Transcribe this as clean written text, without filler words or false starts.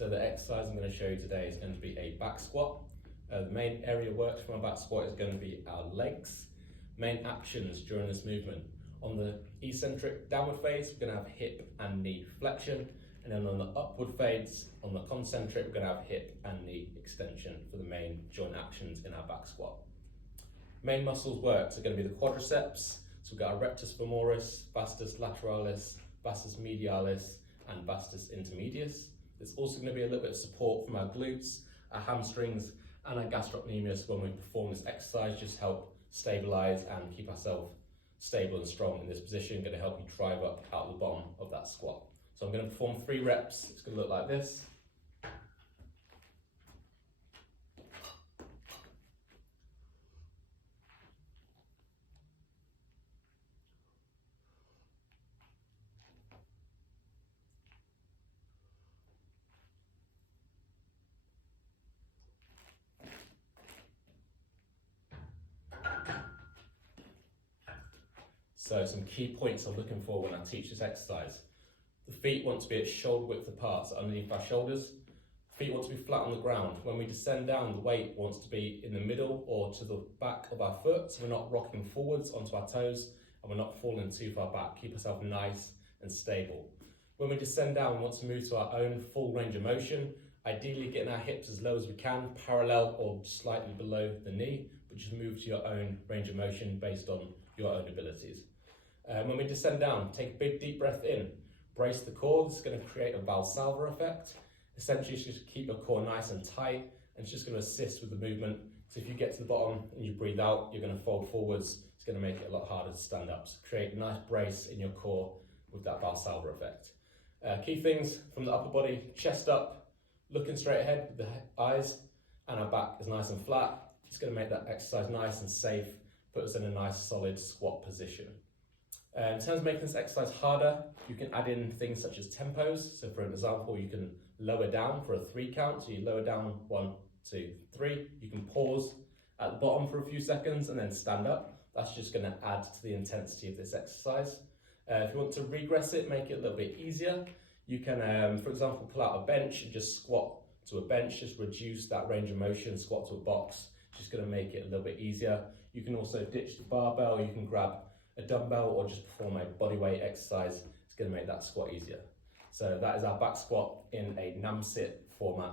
So the exercise I'm going to show you today is going to be a back squat. The main area worked from our back squat is going to be our legs. Main actions during this movement. On the eccentric downward phase, we're going to have hip and knee flexion. And then on the upward phase, on the concentric, we're going to have hip and knee extension for the main joint actions in our back squat. Main muscles worked are going to be the quadriceps. So we've got our rectus femoris, vastus lateralis, vastus medialis, and vastus intermedius. There's also going to be a little bit of support from our glutes, our hamstrings, and our gastrocnemius when we perform this exercise, just help stabilize and keep ourselves stable and strong in this position, going to help you drive up out the bottom of that squat. So I'm going to perform 3 reps. It's going to look like this. So some key points I'm looking for when I teach this exercise. The feet want to be at shoulder width apart, so underneath our shoulders. Feet want to be flat on the ground. When we descend down, the weight wants to be in the middle or to the back of our foot, so we're not rocking forwards onto our toes and we're not falling too far back. Keep ourselves nice and stable. When we descend down, we want to move to our own full range of motion, ideally getting our hips as low as we can, parallel or slightly below the knee, but just move to your own range of motion based on your own abilities. When we descend down, take a big deep breath in, brace the core. This is going to create a Valsalva effect. Essentially, it's just keep your core nice and tight, and it's just going to assist with the movement. So if you get to the bottom and you breathe out, you're going to fold forwards. It's going to make it a lot harder to stand up. So create a nice brace in your core with that Valsalva effect. Key things from the upper body: chest up, looking straight ahead with the eyes, and our back is nice and flat. It's going to make that exercise nice and safe, put us in a nice solid squat position. In terms of making this exercise harder, you can add in things such as tempos. So for an example, you can lower down for a 3 count. So you lower down 1, 2, 3. You can pause at the bottom for a few seconds and then stand up. That's just going to add to the intensity of this exercise. If you want to regress it, make it a little bit easier, you can, for example, pull out a bench and just squat to a bench. Just reduce that range of motion, squat to a box. Just going to make it a little bit easier. You can also ditch the barbell. You can grab a dumbbell or just perform a bodyweight exercise. It's going to make that squat easier. So that is our back squat in a NAMSIT format.